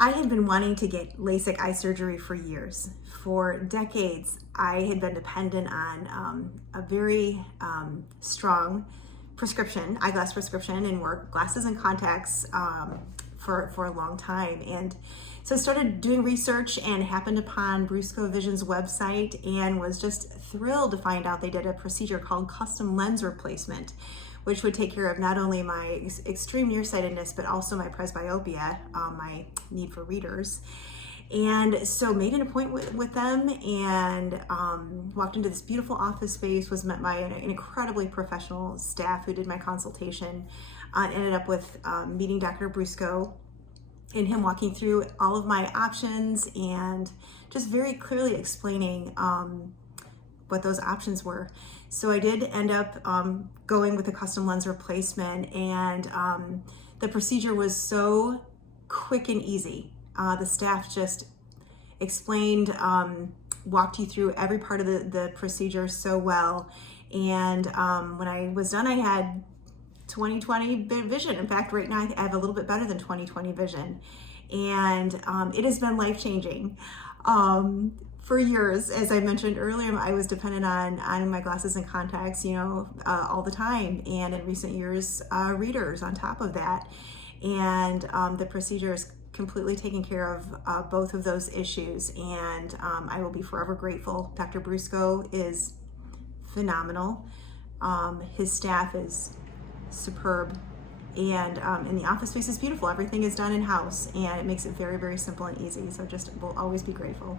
I had been wanting to get LASIK eye surgery for years. For decades, I had been dependent on a very strong prescription, eyeglass prescription, and wore glasses and contacts for a long time. And so I started doing research and happened upon Brusco Vision's website and was just thrilled to find out they did a procedure called custom lens replacement, which would take care of not only my extreme nearsightedness, but also my presbyopia, my need for readers. And so made an appointment with them and walked into this beautiful office space, was met by an incredibly professional staff who did my consultation, ended up with meeting Dr. Brusco and him walking through all of my options and just very clearly explaining what those options were. So I did end up going with a custom lens replacement, and the procedure was so quick and easy. The staff just explained, walked you through every part of the procedure so well. And when I was done, I had 20/20 vision. In fact, right now I have a little bit better than 20/20 vision. And it has been life-changing. For years, as I mentioned earlier, I was dependent on my glasses and contacts, all the time. And in recent years, readers on top of that. And the procedure is completely taking care of both of those issues. And I will be forever grateful. Dr. Brusco is phenomenal. His staff is superb. And the office space is beautiful. Everything is done in-house, and it makes it very, very simple and easy. So just will always be grateful.